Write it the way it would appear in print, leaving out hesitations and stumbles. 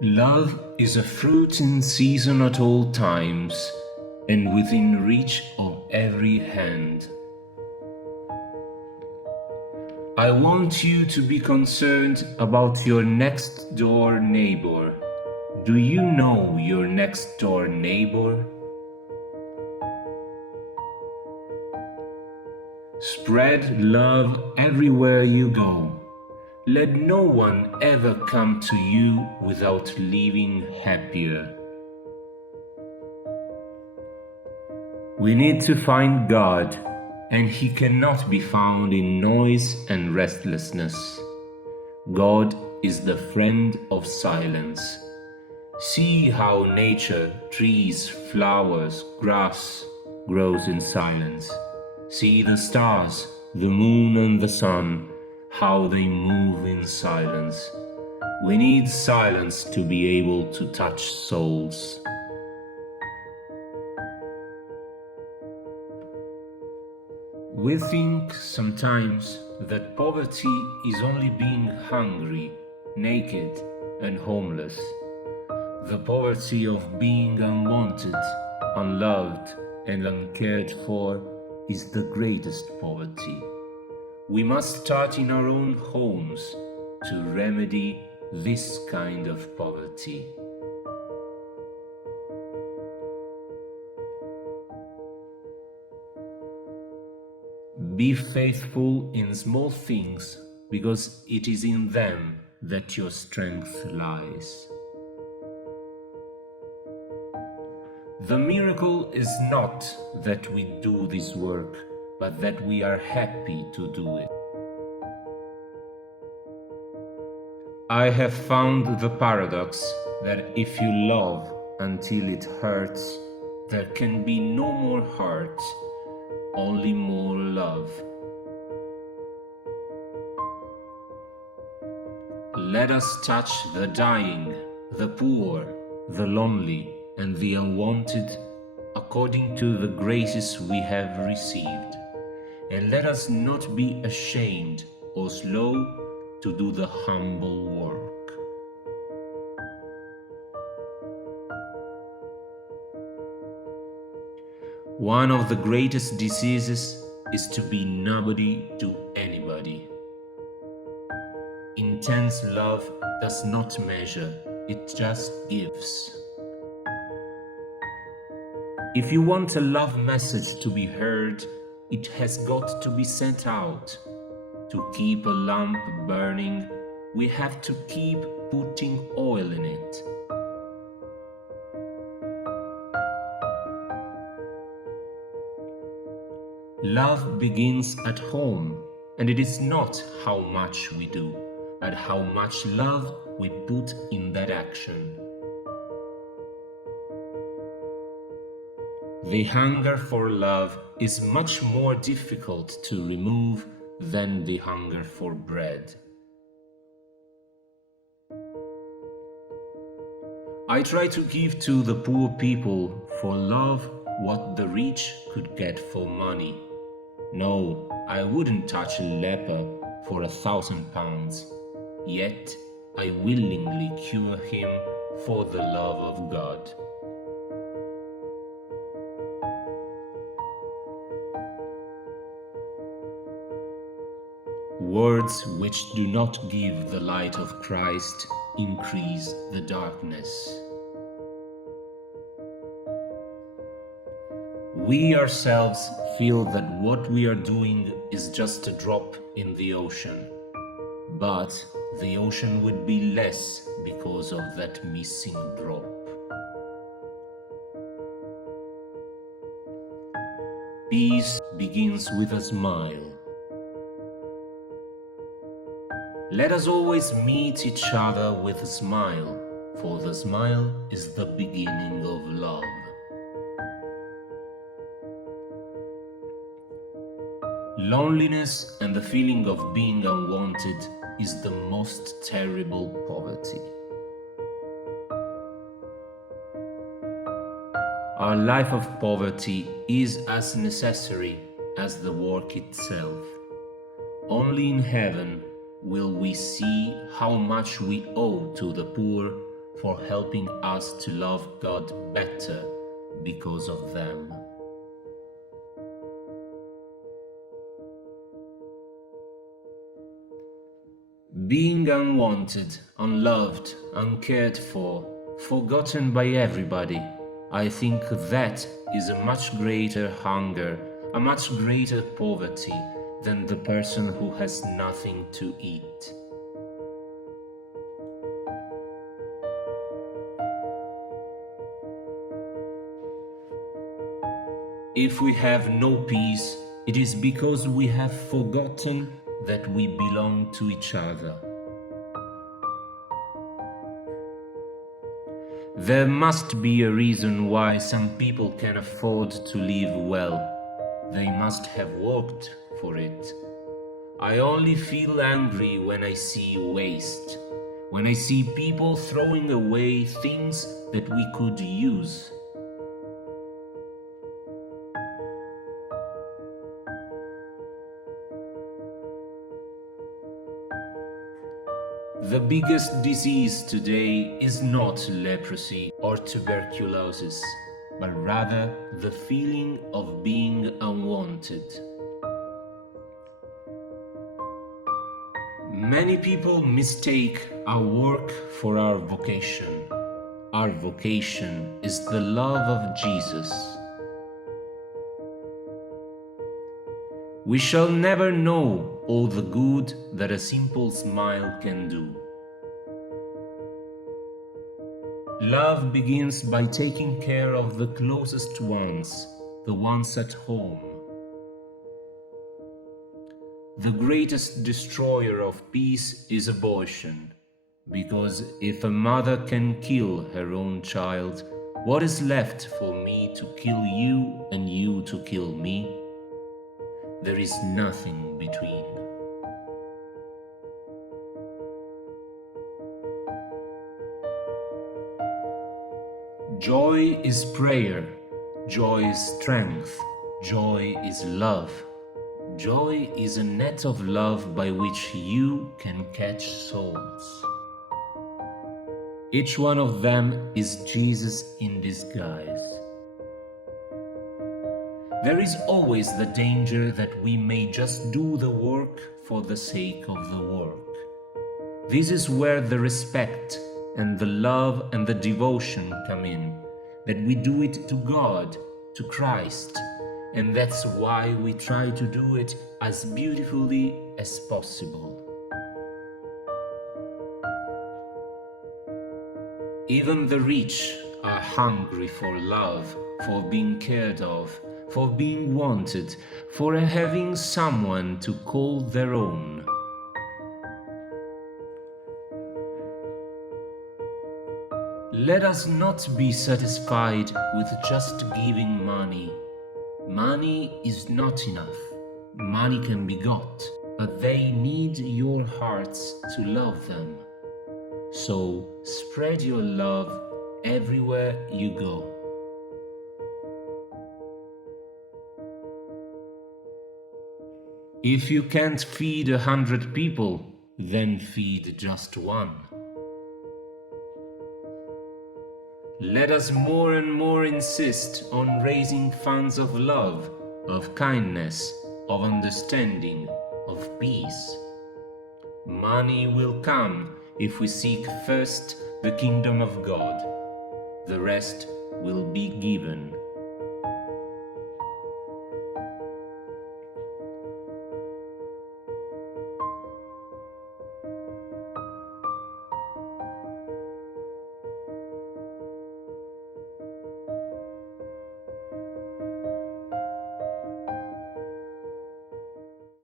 Love is a fruit in season at all times, and within reach of every hand. I want you to be concerned about your next door neighbor. Do you know your next door neighbor? Spread love everywhere you go. Let no one ever come to you without leaving happier. We need to find God, and He cannot be found in noise and restlessness. God is the friend of silence. See how nature, trees, flowers, grass grows in silence. See the stars, the moon and the sun, how they move in silence. We need silence to be able to touch souls. We think sometimes that poverty is only being hungry, naked, and homeless. The poverty of being unwanted, unloved, and uncared for is the greatest poverty. We must start in our own homes to remedy this kind of poverty. Be faithful in small things, because it is in them that your strength lies. The miracle is not that we do this work, but that we are happy to do it. I have found the paradox that if you love until it hurts, there can be no more hurt, only more love. Let us touch the dying, the poor, the lonely, and the unwanted according to the graces we have received. And let us not be ashamed or slow to do the humble work. One of the greatest diseases is to be nobody to anybody. Intense love does not measure, it just gives. If you want a love message to be heard, it has got to be sent out. To keep a lamp burning, we have to keep putting oil in it. Love begins at home, and it is not how much we do, but how much love we put in that action. The hunger for love is much more difficult to remove than the hunger for bread. I try to give to the poor people for love what the rich could get for money. No, I wouldn't touch a leper for £1,000, yet I willingly cure him for the love of God. Words which do not give the light of Christ increase the darkness. We ourselves feel that what we are doing is just a drop in the ocean, but the ocean would be less because of that missing drop. Peace begins with a smile. Let us always meet each other with a smile, for the smile is the beginning of love. Loneliness and the feeling of being unwanted is the most terrible poverty. Our life of poverty is as necessary as the work itself. Only in heaven will we see how much we owe to the poor for helping us to love God better because of them. Being unwanted, unloved, uncared for, forgotten by everybody, I think that is a much greater hunger, a much greater poverty than the person who has nothing to eat. If we have no peace, it is because we have forgotten that we belong to each other. There must be a reason why some people can afford to live well. They must have worked for it. I only feel angry when I see waste, when I see people throwing away things that we could use. The biggest disease today is not leprosy or tuberculosis, but rather the feeling of being unwanted. Many people mistake our work for our vocation. Our vocation is the love of Jesus. We shall never know all the good that a simple smile can do. Love begins by taking care of the closest ones, the ones at home. The greatest destroyer of peace is abortion, because if a mother can kill her own child, what is left for me to kill you and you to kill me? There is nothing between. Joy is prayer, joy is strength, joy is love. Joy is a net of love by which you can catch souls. Each one of them is Jesus in disguise. There is always the danger that we may just do the work for the sake of the work. This is where the respect and the love and the devotion come in, that we do it to God, to Christ, and that's why we try to do it as beautifully as possible. Even the rich are hungry for love, for being cared of, for being wanted, for having someone to call their own. Let us not be satisfied with just giving money. Money is not enough. Money can be got, but they need your hearts to love them. So spread your love everywhere you go. If you can't feed 100 people, then feed just one. Let us more and more insist on raising funds of love, of kindness, of understanding, of peace. Money will come if we seek first the kingdom of God. The rest will be given.